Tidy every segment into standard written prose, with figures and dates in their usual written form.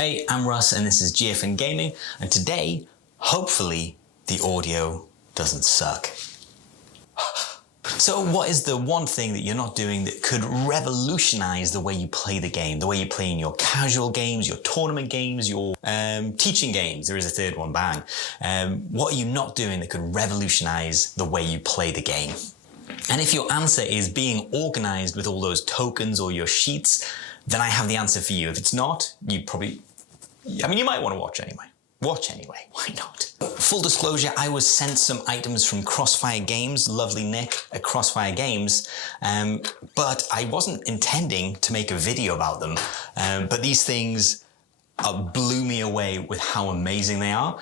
Hey, I'm Russ and this is GFN Gaming, and today, hopefully, the audio doesn't suck. So what is the one thing that you're not doing that could revolutionize the way you play the game, the way you play in your casual games, your tournament games, your teaching games? There is a third one, bang. What are you not doing that could revolutionize the way you play the game? And if your answer is being organized with all those tokens or your sheets, then I have the answer for you. If it's not, you might want to watch anyway. Watch anyway, why not? Full disclosure, I was sent some items from Crossfire Games, lovely Nick at Crossfire Games, but I wasn't intending to make a video about them. But these things blew me away with how amazing they are,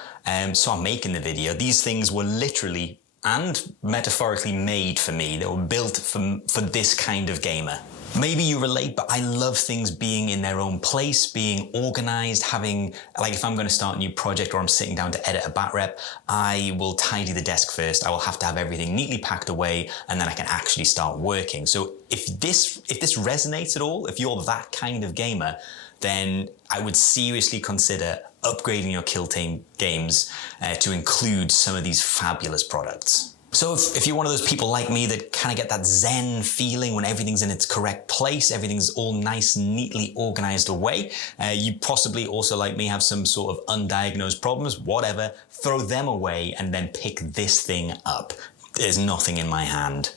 so I'm making the video. These things were literally and metaphorically made for me. They were built for this kind of gamer. Maybe you relate, but I love things being in their own place, being organized, having, like if I'm going to start a new project or I'm sitting down to edit a bat rep, I will tidy the desk first. I will have to have everything neatly packed away and then I can actually start working. So if this resonates at all, if you're that kind of gamer, then I would seriously consider upgrading your Kill Team games to include some of these fabulous products. So if you're one of those people like me that kind of get that zen feeling when everything's in its correct place, everything's all nice, neatly organized away, you possibly also like me have some sort of undiagnosed problems, whatever, throw them away and then pick this thing up. There's nothing in my hand.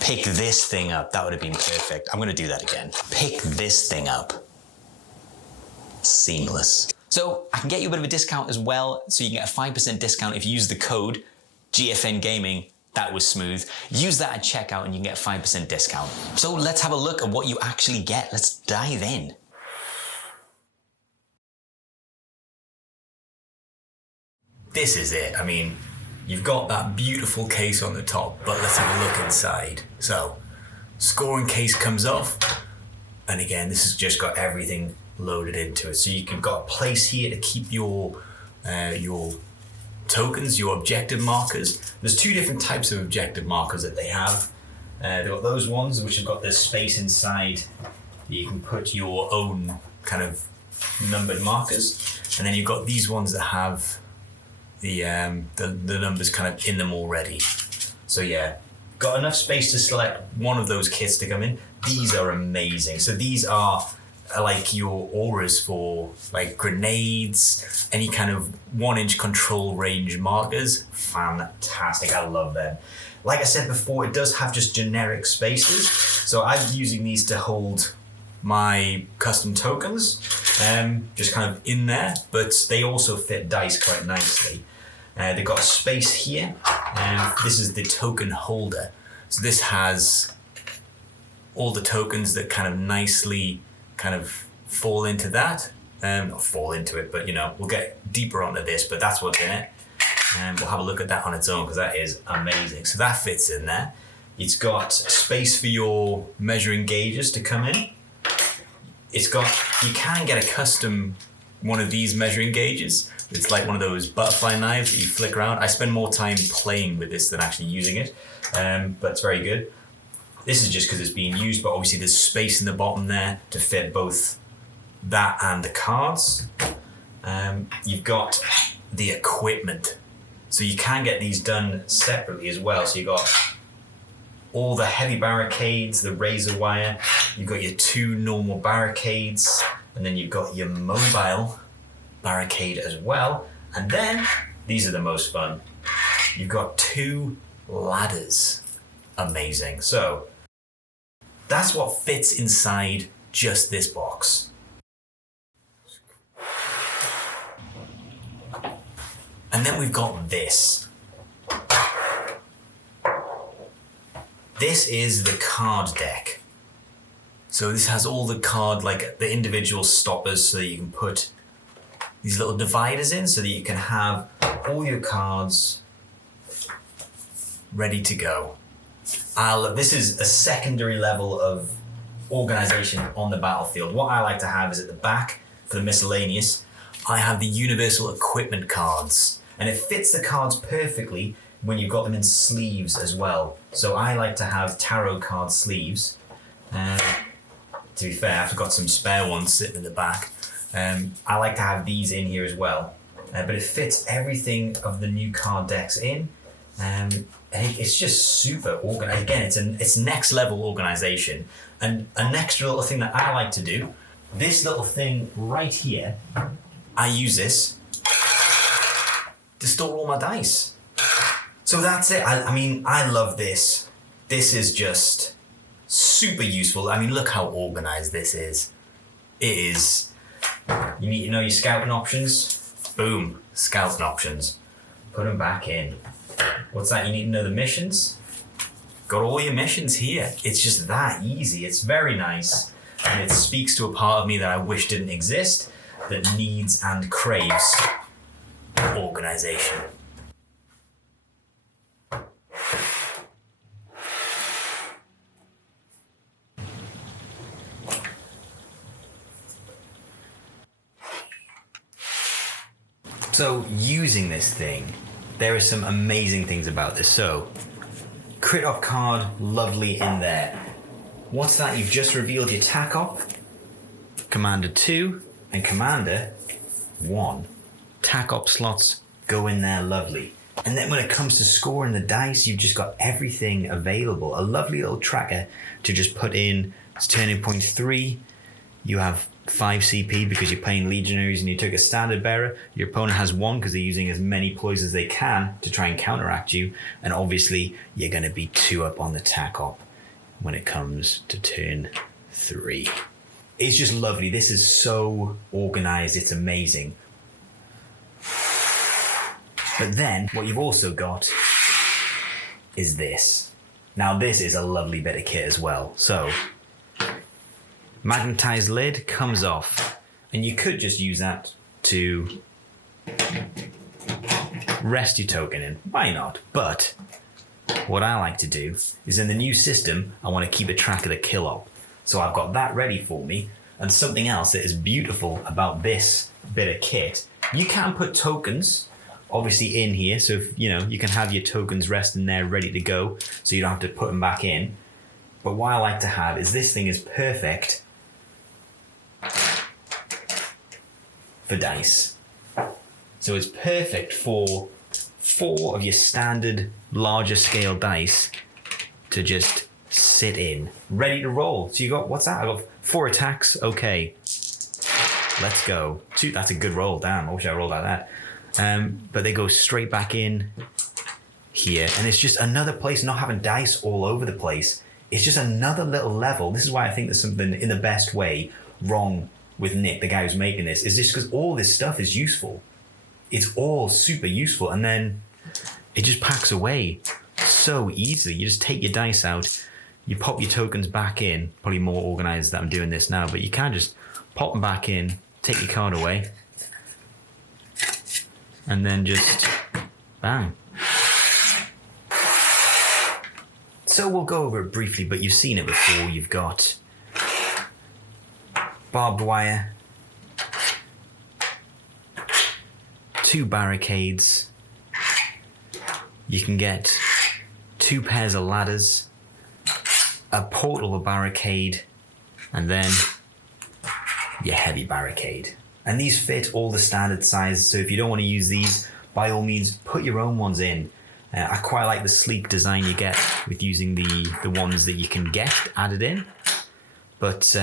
Pick this thing up. That would have been perfect. I'm going to do that again. Pick this thing up. Seamless. So I can get you a bit of a discount as well. So you can get a 5% discount if you use the code GFN Gaming. That was smooth. Use that at checkout and you can get a 5% discount. So let's have a look at what you actually get. Let's dive in. This is it. I mean, you've got that beautiful case on the top, but let's have a look inside. So, scoring case comes off. And again, this has just got everything loaded into it. So you've got a place here to keep your tokens, your objective markers. There's two different types of objective markers that they have. They've got those ones which have got this space inside that you can put your own kind of numbered markers, and then you've got these ones that have the numbers kind of in them already. So yeah, got enough space to select one of those kits to come in. These are amazing. So these are like your auras for like grenades, any kind of 1-inch control range markers. Fantastic, I love them. Like I said before, it does have just generic spaces. So I'm using these to hold my custom tokens, just kind of in there, but they also fit dice quite nicely. They've got a space here, and this is the token holder. So this has all the tokens that kind of nicely kind of fall into that. Not fall into it, but you know, we'll get deeper onto this, but that's what's in it. And we'll have a look at that on its own because that is amazing. So that fits in there. It's got space for your measuring gauges to come in. It's got, you can get a custom one of these measuring gauges. It's like one of those butterfly knives that you flick around. I spend more time playing with this than actually using it, but it's very good. This is just because it's being used, but obviously there's space in the bottom there to fit both that and the cards. You've got the equipment. So you can get these done separately as well. So you've got all the heavy barricades, the razor wire. You've got your two normal barricades, and then you've got your mobile barricade as well. And then, these are the most fun. You've got two ladders. Amazing. So that's what fits inside just this box. And then we've got this. This is the card deck. So this has all the card, like the individual stoppers, so that you can put these little dividers in so that you can have all your cards ready to go. This is a secondary level of organization on the battlefield. What I like to have is at the back for the miscellaneous, I have the universal equipment cards, and it fits the cards perfectly when you've got them in sleeves as well. So I like to have tarot card sleeves. To be fair, I've got some spare ones sitting in the back. I like to have these in here as well, but it fits everything of the new card decks in. And it's just super organized. Again, it's next level organization. And an extra little thing that I like to do, this little thing right here, I use this to store all my dice. So that's it. I mean, I love this. This is just super useful. I mean, look how organized this is. It is. You need to know your scouting options. Boom, scouting options. Put them back in. What's that? You need to know the missions. Got all your missions here. It's just that easy. It's very nice. And it speaks to a part of me that I wish didn't exist, that needs and craves organization. So using this thing, there are some amazing things about this. So, crit op card, lovely in there. What's that? You've just revealed your tac op, Commander 2 and Commander 1. Tac op slots go in there, lovely. And then when it comes to scoring the dice, you've just got everything available. A lovely little tracker to just put in. It's turning point 3. You have 5 CP because you're playing legionaries and you took a standard bearer. Your opponent has 1 because they're using as many ploys as they can to try and counteract you. And obviously, you're going to be 2 up on the tac op when it comes to turn 3. It's just lovely. This is so organized. It's amazing. But then what you've also got is this. Now this is a lovely bit of kit as well. So magnetized lid comes off, and you could just use that to rest your token in. Why not? But what I like to do is in the new system, I want to keep a track of the kill op. So I've got that ready for me. And something else that is beautiful about this bit of kit, you can put tokens obviously in here. So if, you can have your tokens resting there ready to go, so you don't have to put them back in. But what I like to have is this thing is perfect for dice. So it's perfect for 4 of your standard larger scale dice to just sit in, ready to roll. So you got, what's that? I got 4 attacks. Okay, let's go. 2, that's a good roll. Damn, I wish I rolled like that. But they go straight back in here, and it's just another place, not having dice all over the place. It's just another little level. This is why I think there's something in the best way wrong with Nick, the guy who's making this, is just because all this stuff is useful. It's all super useful, and then it just packs away so easily. You just take your dice out, you pop your tokens back in. Probably more organized that I'm doing this now, but you can just pop them back in, take your card away, and then just bang. So we'll go over it briefly, but you've seen it before. You've got barbed wire, 2 barricades. You can get 2 pairs of ladders, a portal barricade, and then your heavy barricade. And these fit all the standard sizes, so if you don't want to use these, by all means, put your own ones in. I quite like the sleek design you get with using the ones that you can get added in. But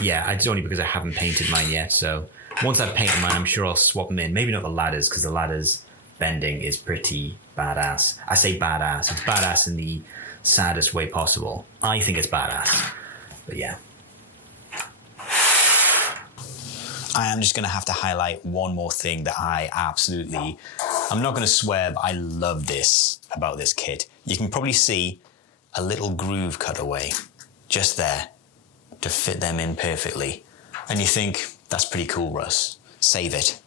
yeah, it's only because I haven't painted mine yet, so once I've painted mine, I'm sure I'll swap them in. Maybe not the ladders, because the ladders bending is pretty badass. I say badass. It's badass in the saddest way possible. I think it's badass. But yeah. I am just going to have to highlight one more thing that I'm not going to swear, but I love this about this kit. You can probably see a little groove cut away just there to fit them in perfectly. And you think, that's pretty cool, Russ. Save it.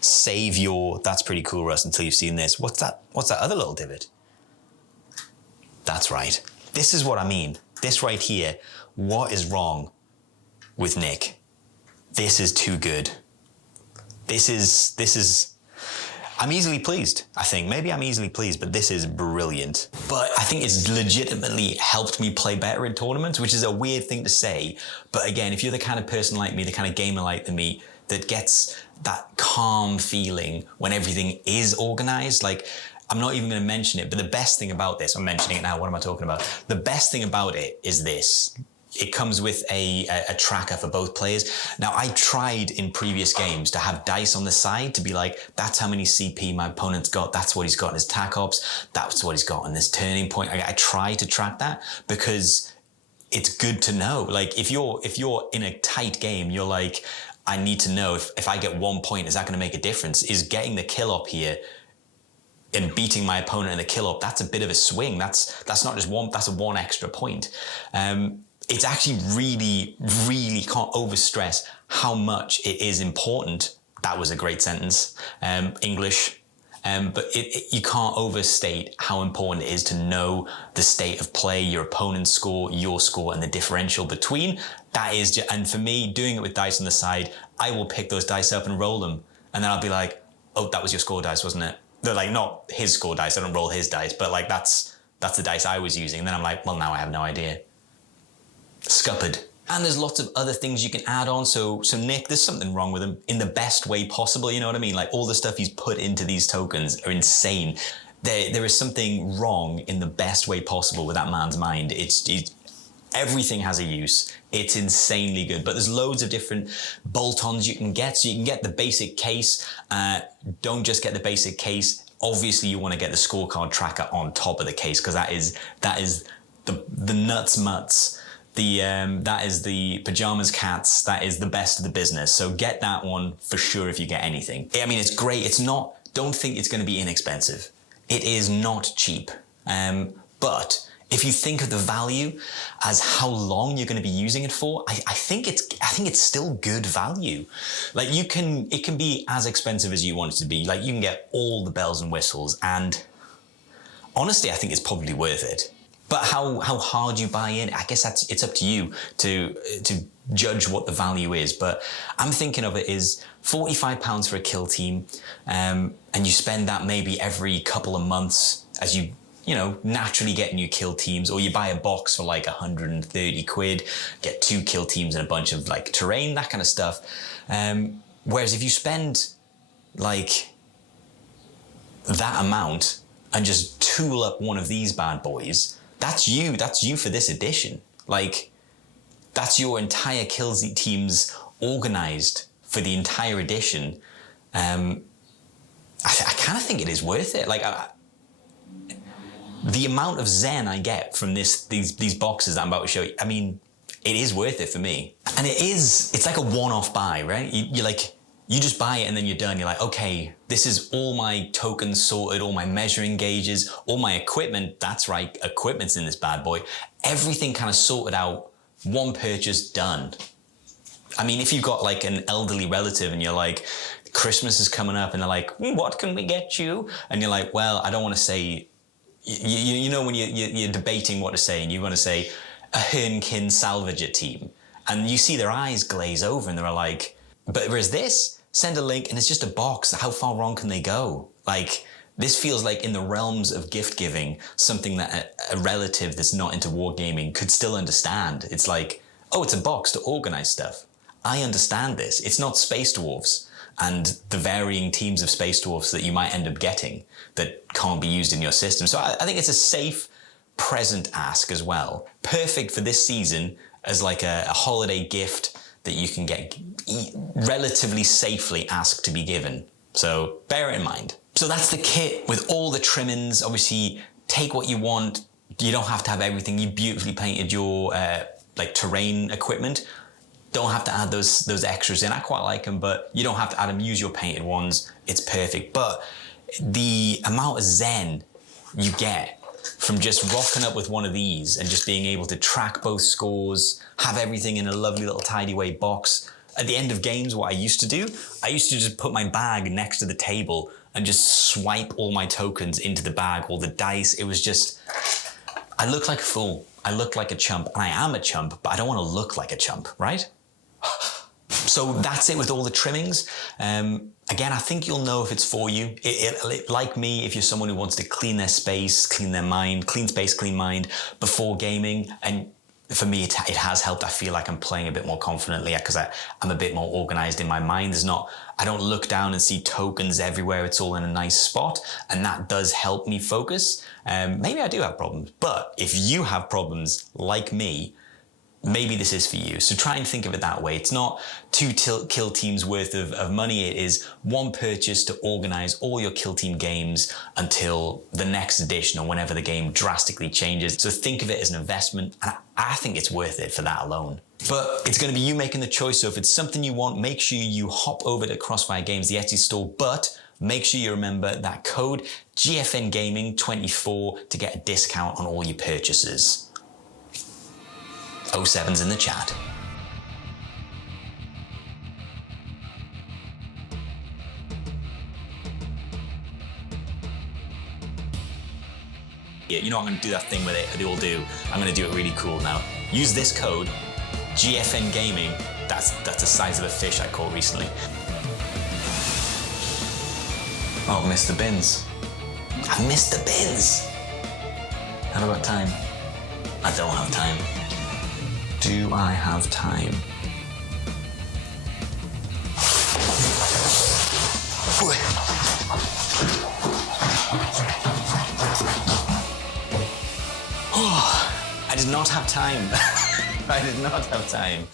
Save your, that's pretty cool, Russ, until you've seen this. What's that other little divot? That's right. This is what I mean. This right here. What is wrong with Nick? This is too good. This is, I'm easily pleased, I think. Maybe I'm easily pleased, but this is brilliant. But I think it's legitimately helped me play better in tournaments, which is a weird thing to say. But again, if you're the kind of person like me, the kind of gamer like me, that gets that calm feeling when everything is organized, like, I'm not even going to mention it, but the best thing about this, I'm mentioning it now, what am I talking about? The best thing about it is this. It comes with a tracker for both players. Now, I tried in previous games to have dice on the side to be like, that's how many CP my opponent's got, that's what he's got in his tac ops, that's what he's got in this turning point. I try to track that because it's good to know. Like, if you're in a tight game, you're like, I need to know if I get 1 point, is that going to make a difference? Is getting the kill up here and beating my opponent in the kill up, that's a bit of a swing. That's not just one, that's a 1 extra point. It's actually really, really can't overstress how much it is important. That was a great sentence, English. But you can't overstate how important it is to know the state of play, your opponent's score, your score, and the differential between. That is, and for me, doing it with dice on the side, I will pick those dice up and roll them. And then I'll be like, oh, that was your score dice, wasn't it? They're like, not his score dice, I don't roll his dice, but like that's the dice I was using. And then I'm like, well, now I have no idea. Scuppered. And there's lots of other things you can add on. So Nick, there's something wrong with him in the best way possible. You know what I mean? Like, all the stuff he's put into these tokens are insane. There is something wrong in the best way possible with that man's mind. Everything has a use. It's insanely good. But there's loads of different bolt-ons you can get. So you can get the basic case. Don't just get the basic case. Obviously, you want to get the scorecard tracker on top of the case, because that is the nuts mutts. That is the pajamas cats. That is the best of the business. So get that one for sure if you get anything. I mean, it's great. Don't think it's going to be inexpensive. It is not cheap. But if you think of the value as how long you're going to be using it for, I think it's still good value. Like, it can be as expensive as you want it to be. Like, you can get all the bells and whistles, and honestly, I think it's probably worth it. But how hard you buy in, I guess it's up to you to judge what the value is. But I'm thinking of it as £45 for a kill team, and you spend that maybe every couple of months as you naturally get new kill teams, or you buy a box for like 130 quid, get 2 kill teams and a bunch of like terrain, that kind of stuff. Whereas if you spend like that amount and just tool up one of these bad boys, that's you for this edition. Like, that's your entire kill teams organized for the entire edition. I kind of think it is worth it. Like, the amount of zen I get from these boxes that I'm about to show you, I mean, it is worth it for me. And it's like a one-off buy, right? You just buy it and then you're done. You're like, okay, this is all my tokens sorted, all my measuring gauges, all my equipment. That's right, equipment's in this bad boy. Everything kind of sorted out, one purchase, done. I mean, if you've got like an elderly relative and you're like, Christmas is coming up, and they're like, what can we get you? And you're like, well, I don't want to say, you know when you're debating what to say, and you want to say a Hernkin Salvager team, and you see their eyes glaze over and they're like, but whereas this, send a link and it's just a box. How far wrong can they go? Like, this feels like in the realms of gift giving, something that a relative that's not into wargaming could still understand. It's like, oh, it's a box to organize stuff. I understand this. It's not Space Dwarfs and the varying teams of Space Dwarfs that you might end up getting that can't be used in your system. So I think it's a safe present ask as well. Perfect for this season as like a holiday gift that you can get relatively safely asked to be given. So bear it in mind. So that's the kit with all the trimmings. Obviously, take what you want. You don't have to have everything. You beautifully painted your like terrain equipment. Don't have to add those extras in. I quite like them, but you don't have to add them. Use your painted ones. It's perfect. But the amount of zen you get from just rocking up with one of these and just being able to track both scores, have everything in a lovely little tidy way box. At the end of games, what I used to do, I used to just put my bag next to the table and just swipe all my tokens into the bag, all the dice. It was just, I look like a fool. I look like a chump, and I am a chump, but I don't want to look like a chump, right? So that's it with all the trimmings. Again, I think you'll know if it's for you. Like me, if you're someone who wants to clean their space, clean their mind, clean space, clean mind before gaming, and for me, it has helped. I feel like I'm playing a bit more confidently because I'm a bit more organized in my mind. I don't look down and see tokens everywhere. It's all in a nice spot. And that does help me focus. Maybe I do have problems, but if you have problems like me, maybe this is for you. So try and think of it that way. It's not 2 kill teams worth of money. It is 1 purchase to organize all your kill team games until the next edition or whenever the game drastically changes. So think of it as an investment. And I think it's worth it for that alone. But it's going to be you making the choice. So if it's something you want, make sure you hop over to Crossfire Games, the Etsy store. But make sure you remember that code GFN Gaming 24 to get a discount on all your purchases. 07's in the chat. Yeah, you know I'm going to do that thing where they all do. I'm going to do it really cool now. Use this code, GFN Gaming. That's the size of a fish I caught recently. Oh, Mr. Bins. I missed the bins. How about time? I don't have time. Do I have time? Oh, I did not have time. I did not have time.